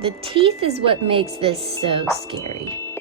The teeth is what makes this so scary.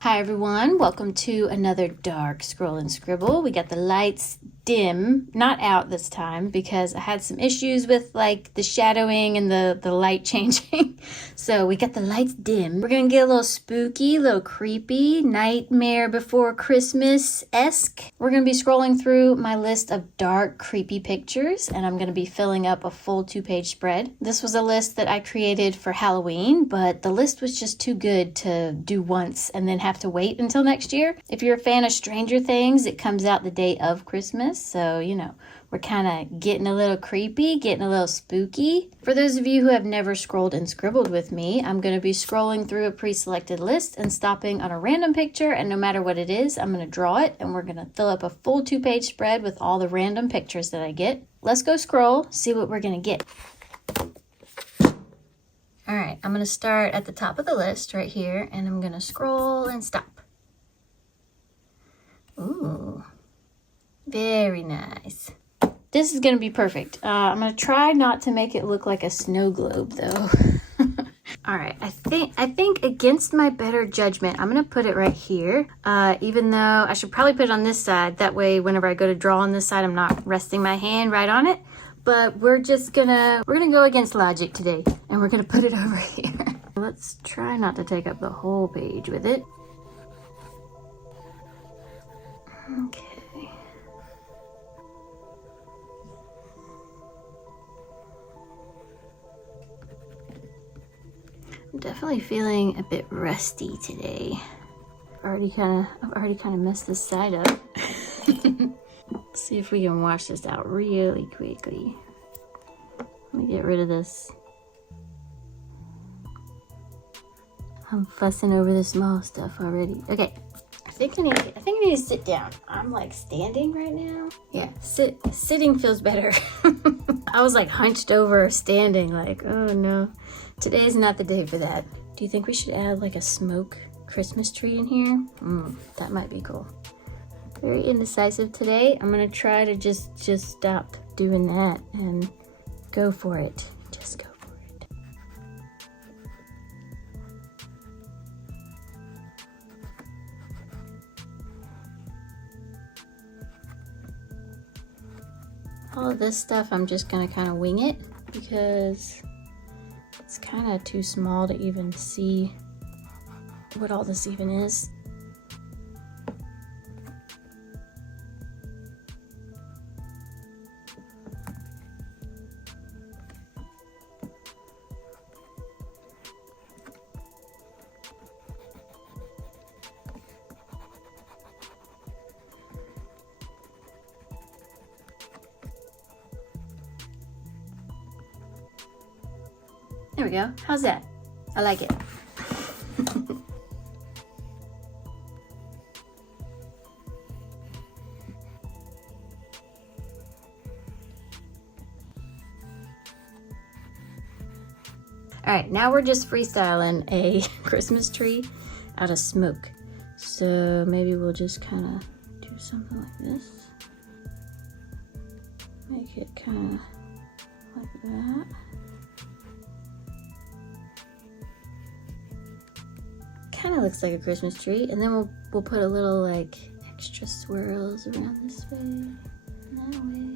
Hi everyone, welcome to another dark scroll and scribble. We got the lights dim, not out this time because I had some issues with like the shadowing and the light changing. So we got the lights dim. We're gonna get a little spooky, a little creepy, Nightmare Before Christmas-esque. We're gonna be scrolling through my list of dark, creepy pictures, and I'm gonna be filling up a full 2-page spread. This was a list that I created for Halloween, but the list was just too good to do once and then have to wait until next year. If you're a fan of Stranger Things, it comes out the day of Christmas, so you know, we're kind of getting a little creepy, getting a little spooky. For those of you who have never scrolled and scribbled with me, I'm going to be scrolling through a pre-selected list and stopping on a random picture, and no matter what it is, I'm going to draw it, and we're going to fill up a full 2-page spread with all the random pictures that I get. Let's go scroll, see what we're going to get. All right, I'm going to start at the top of the list right here, and I'm going to scroll and stop. Ooh, very nice. This is going to be perfect. I'm going to try not to make it look like a snow globe, though. All right, I think against my better judgment, I'm going to put it right here, even though I should probably put it on this side. That way, whenever I go to draw on this side, I'm not resting my hand right on it. But we're gonna go against logic today, and we're gonna put it over here. Let's try not to take up the whole page with it. Okay. I'm definitely feeling a bit rusty today. I've already kind of messed this side up. Let's see if we can wash this out really quickly. Let me get rid of this. I'm fussing over the small stuff already. Okay, I think I need to sit down. I'm like standing right now. Yeah, sitting feels better. I was like hunched over standing like, oh no. Today is not the day for that. Do you think we should add like a smoke Christmas tree in here? That might be cool. Very indecisive today. I'm gonna try to just stop doing that and go for it. Just go for it. All of this stuff, I'm just gonna kind of wing it because it's kind of too small to even see what all this even is. There we go. How's that? I like it. All right, now we're just freestyling a Christmas tree out of smoke. So maybe we'll just kind of do something like this. Make it kind of like that. Kind of looks like a Christmas tree, and then we'll put a little like extra swirls around this way, and that way.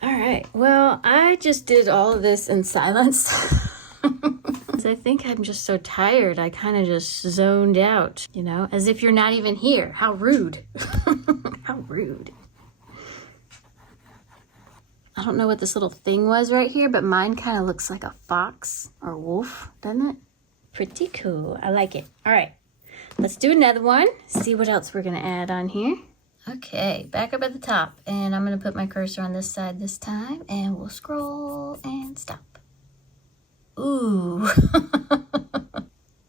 All right, well, I just did all of this in silence. I think I'm just so tired. I kind of just zoned out, you know, as if you're not even here. How rude. How rude. I don't know what this little thing was right here, but mine kind of looks like a fox or wolf, doesn't it? Pretty cool. I like it. All right, let's do another one. See what else we're going to add on here. Okay, back up at the top, and I'm going to put my cursor on this side this time, and we'll scroll and stop. Ooh,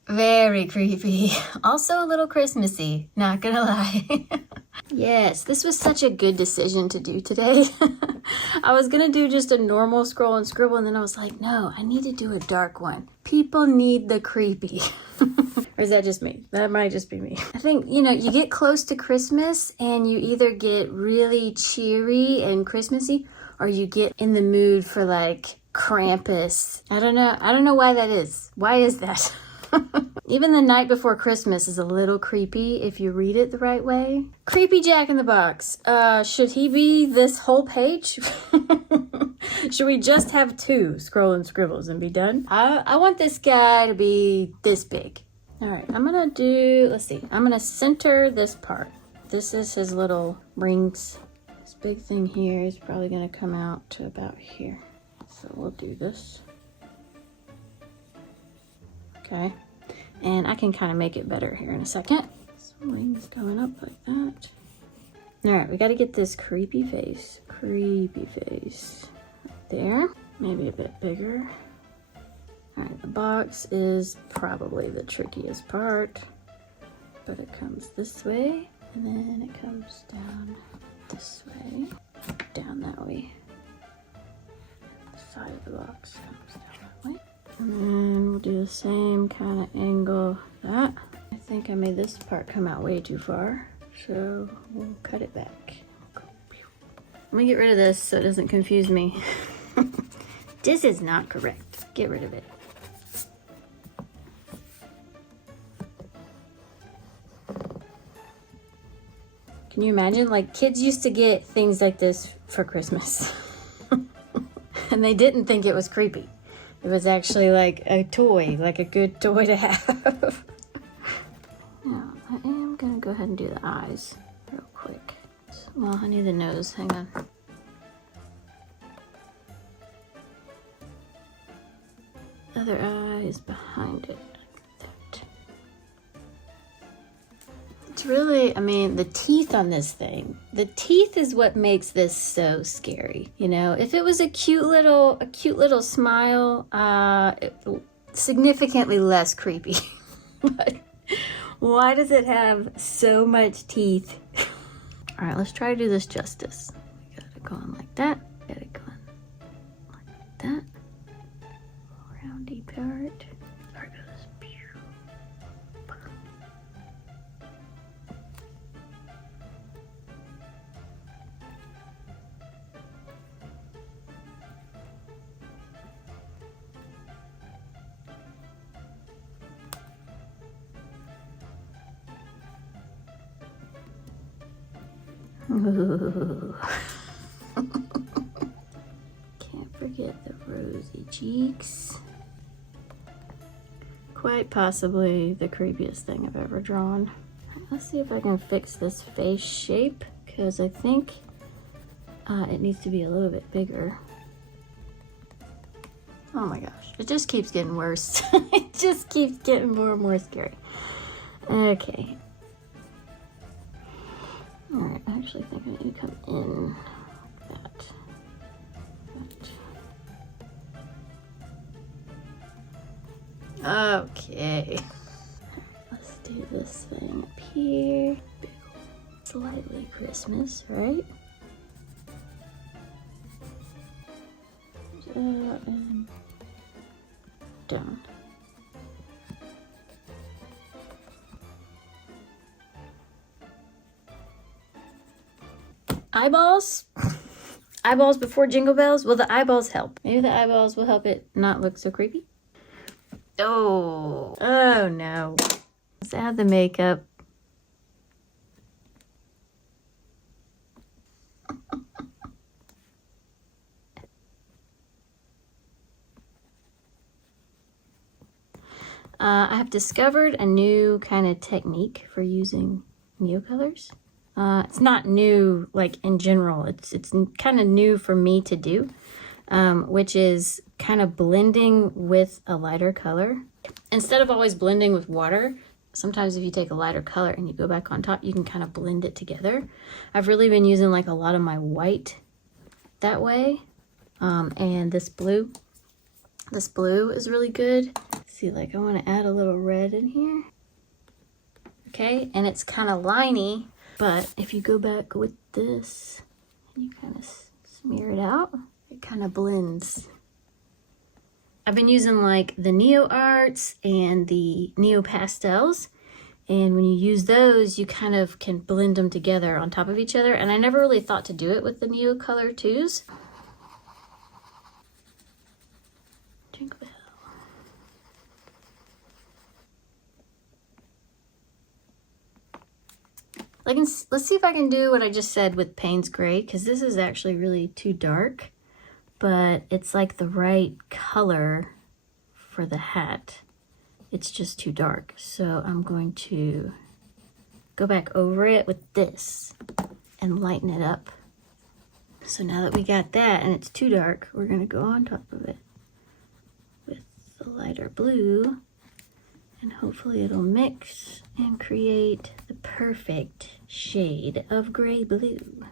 very creepy. Also a little Christmassy, not gonna lie. Yes, this was such a good decision to do today. I was gonna do just a normal scroll and scribble, and then I was like, no, I need to do a dark one. People need the creepy. Or is that just me? That might just be me. I think, you know, you get close to Christmas and you either get really cheery and Christmassy, or you get in the mood for like Krampus. I don't know why that is. Why is that? Even The Night Before Christmas is a little creepy if you read it the right way. Creepy Jack in the Box. Should he be this whole page? Should we just have 2 scroll and scribbles and be done? I want this guy to be this big. All right, I'm gonna do, let's see. I'm gonna center this part. This is his little rings. This big thing here is probably gonna come out to about here. So we'll do this. Okay. And I can kind of make it better here in a second. Some wings going up like that. All right, we got to get this creepy face. Creepy face. Right there. Maybe a bit bigger. All right, the box is probably the trickiest part. But it comes this way. And then it comes down this way. Down that way. The side of the box comes down that way. And then we'll do the same kind of angle that. I think I made this part come out way too far, so we'll cut it back. Let me get rid of this so it doesn't confuse me. This is not correct. Get rid of it. Can you imagine? Like, kids used to get things like this for Christmas. And they didn't think it was creepy. It was actually like a toy, like a good toy to have. Now, I am gonna go ahead and do the eyes real quick. Well, I need the nose, hang on. Other eye is behind it. It's really, I mean, the teeth on this thing. The teeth is what makes this so scary. You know, if it was a cute little smile, significantly less creepy. But why does it have so much teeth? All right, let's try to do this justice. We got it going like that. Got it going like that. Roundy part. There it goes. Ooh. Can't forget the rosy cheeks. Quite possibly the creepiest thing I've ever drawn. Let's see if I can fix this face shape, because I think it needs to be a little bit bigger. Oh my gosh, it just keeps getting worse. It just keeps getting more and more scary. Okay. Alright, I actually think I need to come in like that. Okay. Let's do this thing up here. Slightly Christmas, right? And down. Eyeballs? Eyeballs before jingle bells? Will the eyeballs help? Maybe the eyeballs will help it not look so creepy. Oh no. Let's add the makeup. I have discovered a new kind of technique for using Neocolors. It's not new, like, in general. It's kind of new for me to do, which is kind of blending with a lighter color. Instead of always blending with water, sometimes if you take a lighter color and you go back on top, you can kind of blend it together. I've really been using, like, a lot of my white that way. And this blue is really good. See, like, I want to add a little red in here. Okay, and it's kind of liney, But if you go back with this and you kind of smear it out, it kind of blends. I've been using like the Neo Arts and the Neo Pastels. And when you use those, you kind of can blend them together on top of each other. And I never really thought to do it with the Neocolor IIs. Jingle bell. Let's see if I can do what I just said with Payne's Gray, because this is actually really too dark, but it's like the right color for the hat. It's just too dark. So I'm going to go back over it with this and lighten it up. So now that we got that and it's too dark, we're gonna go on top of it with the lighter blue, and hopefully it'll mix and create the perfect shade of gray blue.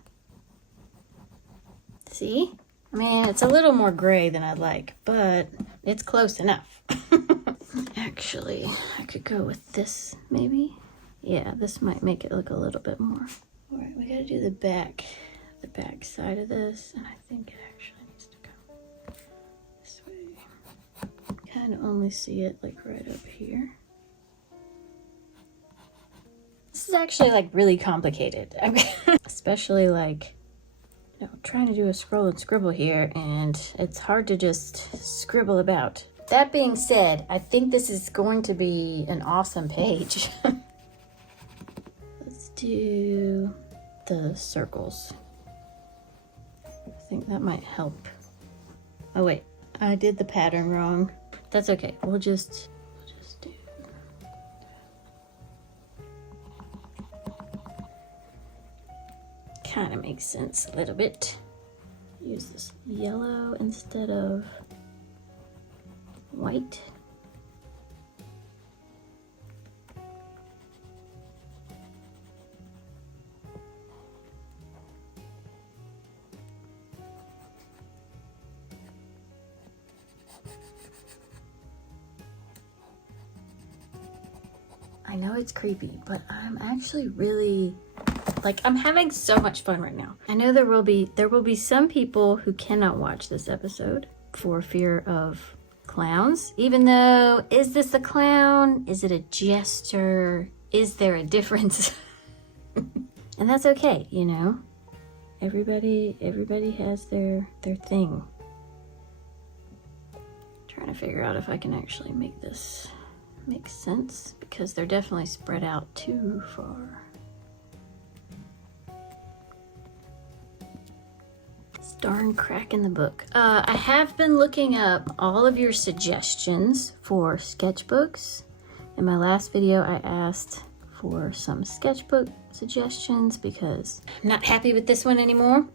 See? I mean, it's a little more gray than I'd like, but it's close enough. Actually, I could go with this maybe. Yeah, this might make it look a little bit more. All right, we gotta do the back side of this, and I think it actually needs to go this way. Kind of only see it like right up here. This is actually like really complicated. Especially like, you know, trying to do a scroll and scribble here, and it's hard to just scribble about. That being said, I think this is going to be an awesome page. Let's do the circles. I think that might help. Oh wait, I did the pattern wrong. That's okay. We'll just do. Kind of makes sense a little bit. Use this yellow instead of white. I know it's creepy, but I'm actually really, like, I'm having so much fun right now. I know there will be some people who cannot watch this episode for fear of clowns, even though, is this a clown? Is it a jester? Is there a difference? And that's okay, you know. Everybody has their thing. Trying to figure out if I can actually make this make sense, because they're definitely spread out too far. Darn crack in the book. I have been looking up all of your suggestions for sketchbooks. In my last video, I asked for some sketchbook suggestions because I'm not happy with this one anymore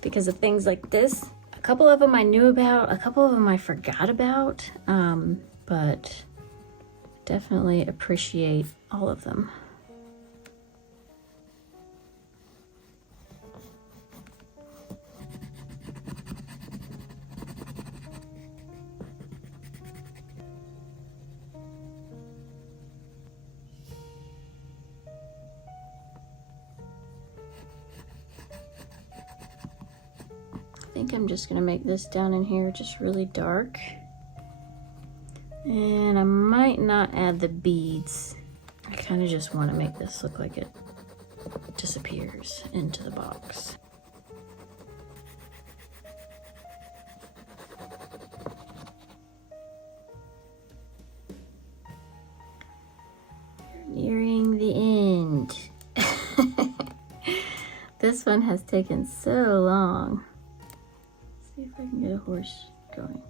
because of things like this. A couple of them I knew about, a couple of them I forgot about, but definitely appreciate all of them. I think I'm just gonna make this down in here just really dark. And I might not add the beads. I kind of just want to make this look like it disappears into the box. We're nearing the end. This one has taken so long. Let's see if I can get a horse going.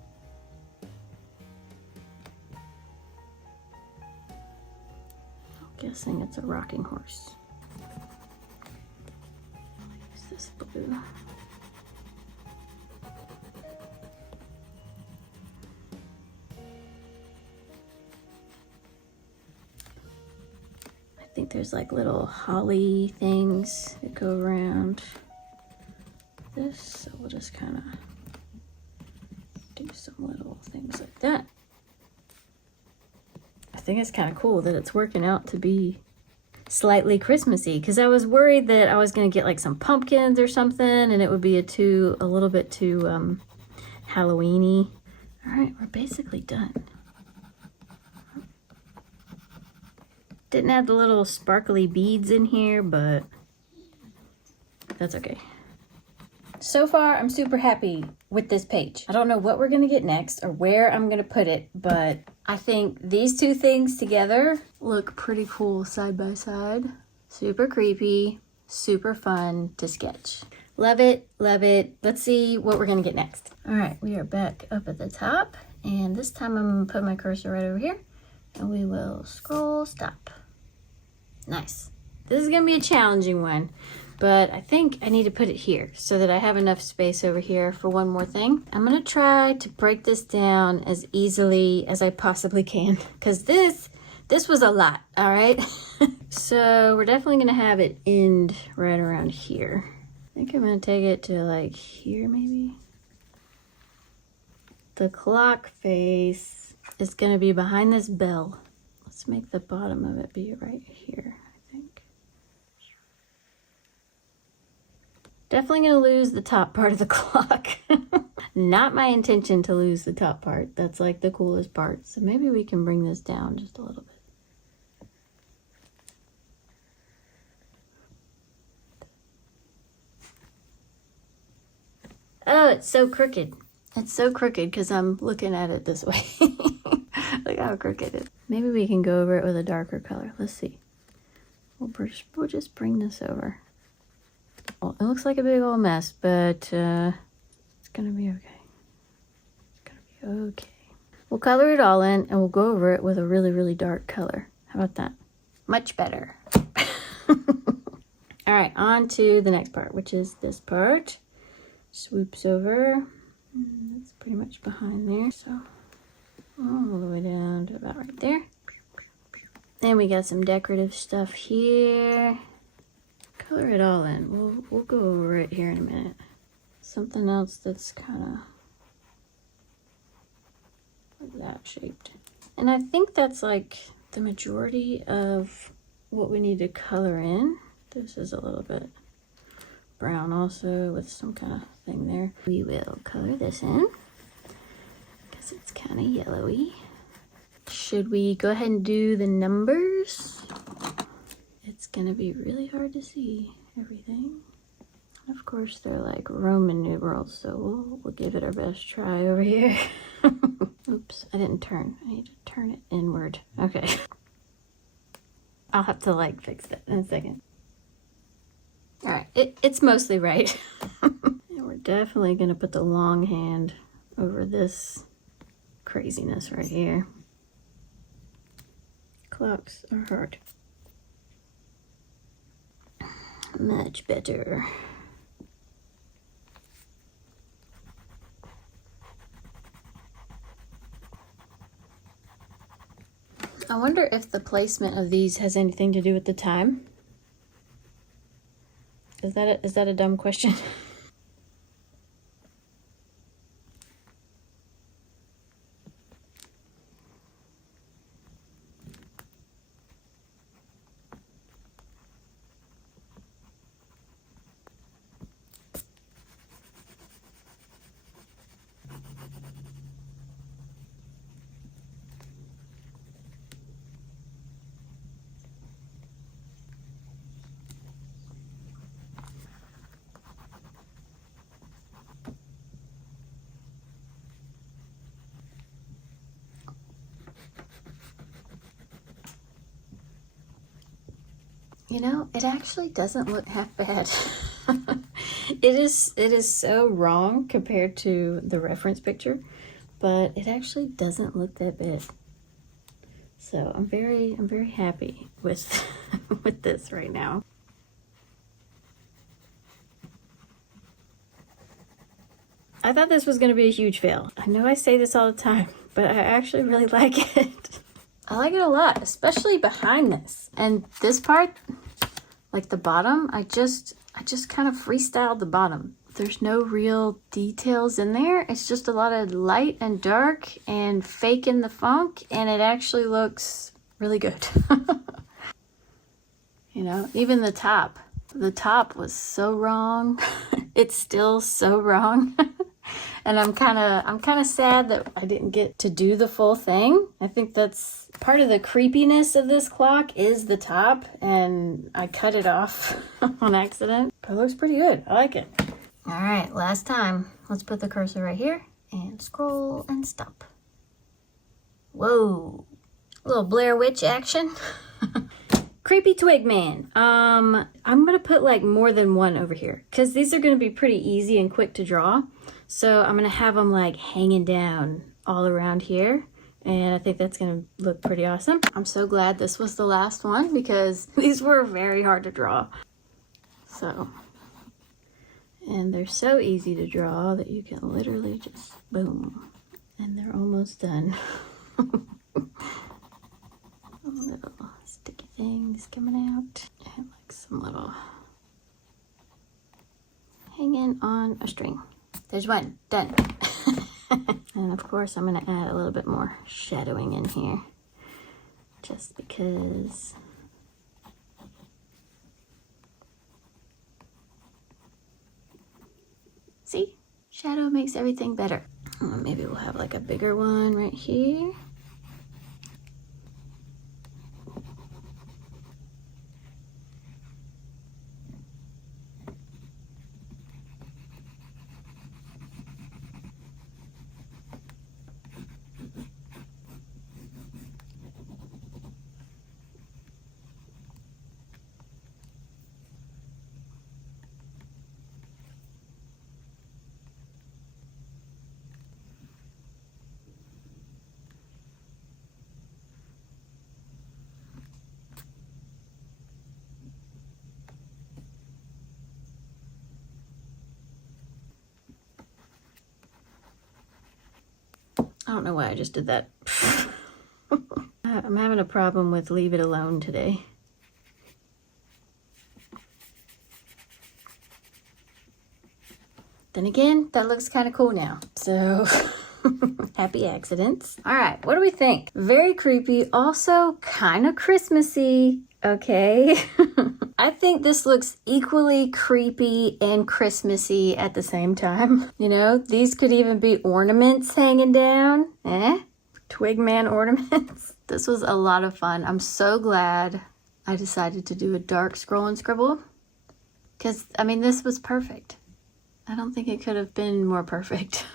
Guessing it's a rocking horse. I'll use this blue. I think there's like little holly things that go around this, so we'll just kind of do some little things like that. I think it's kind of cool that it's working out to be slightly Christmassy, because I was worried that I was going to get like some pumpkins or something and it would be a little bit too Halloween-y. All right, we're basically done. Didn't add the little sparkly beads in here, but that's okay. So far, I'm super happy with this page. I don't know what we're gonna get next or where I'm gonna put it, but I think these two things together look pretty cool side by side. Super creepy, super fun to sketch. Love it, love it. Let's see what we're gonna get next. All right, we are back up at the top, and this time I'm gonna put my cursor right over here, and we will scroll stop. Nice. This is gonna be a challenging one, but I think I need to put it here so that I have enough space over here for one more thing. I'm gonna try to break this down as easily as I possibly can, because this was a lot, all right? So we're definitely gonna have it end right around here. I think I'm gonna take it to like here maybe. The clock face is gonna be behind this bell. Let's make the bottom of it be right here, I think. Definitely gonna lose the top part of the clock. Not my intention to lose the top part. That's like the coolest part. So maybe we can bring this down just a little bit. Oh, it's so crooked. It's so crooked because I'm looking at it this way. Look how crooked it is. Maybe we can go over it with a darker color. Let's see. We'll just bring this over. Well, it looks like a big old mess, but it's gonna be okay. It's gonna be okay. We'll color it all in and we'll go over it with a really, really dark color. How about that? Much better. All right, on to the next part, which is this part. Swoops over. That's pretty much behind there, so all the way down to about right there. Then we got some decorative stuff here. Color it all in. We'll go over it here in a minute. Something else that's kind of like that shaped. And I think that's like the majority of what we need to color in. This is a little bit brown also with some kind of thing there. We will color this in because it's kind of yellowy. Should we go ahead and do the numbers? It's gonna be really hard to see everything. Of course, they're like Roman numerals, so we'll give it our best try over here. Oops, I didn't turn. I need to turn it inward. Okay. I'll have to like fix that in a second. All right, it's mostly right. And we're definitely gonna put the long hand over this craziness right here. Clocks are hard. Much better. I wonder if the placement of these has anything to do with the time. Is that a dumb question? You know, it actually doesn't look half bad. It is so wrong compared to the reference picture, but it actually doesn't look that bad. So I'm very happy with with this right now. I thought this was going to be a huge fail. I know I say this all the time, but I actually really like it. I like it a lot, especially behind this. And this part, like the bottom, I just kind of freestyled the bottom. There's no real details in there. It's just a lot of light and dark and fake in the funk, and it actually looks really good. You know, even the top was so wrong. It's still so wrong. And I'm kind of sad that I didn't get to do the full thing. I think that's part of the creepiness of this clock is the top, and I cut it off on accident. But it looks pretty good. I like it. All right, last time. Let's put the cursor right here and scroll and stop. Whoa, a little Blair Witch action. Creepy twig man. I'm gonna put like more than one over here because these are gonna be pretty easy and quick to draw. So I'm gonna have them like hanging down all around here, and I think that's gonna look pretty awesome. I'm so glad this was the last one because these were very hard to draw. So, and they're so easy to draw that you can literally just boom, and they're almost done. Little sticky things coming out, and like some little hanging on a string. There's one, done. And of course I'm gonna add a little bit more shadowing in here, just because. See, shadow makes everything better. Maybe we'll have like a bigger one right here. I don't know why I just did that. I'm having a problem with leave it alone today. Then again, that looks kind of cool now. So happy accidents. All right, what do we think? Very creepy, also kind of Christmassy. Okay. I think this looks equally creepy and Christmassy at the same time. You know, these could even be ornaments hanging down. Twigman ornaments. This was a lot of fun. I'm so glad I decided to do a dark scroll and scribble. Because, I mean, this was perfect. I don't think it could have been more perfect.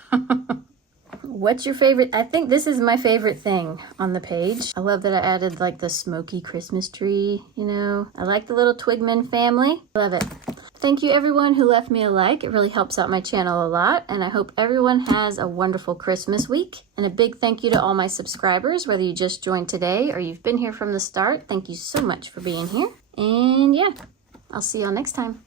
What's your favorite? I think this is my favorite thing on the page. I love that I added like the smoky Christmas tree, you know. I like the little Twigman family. Love it. Thank you everyone who left me a like. It really helps out my channel a lot. And I hope everyone has a wonderful Christmas week. And a big thank you to all my subscribers, whether you just joined today or you've been here from the start. Thank you so much for being here. And yeah, I'll see y'all next time.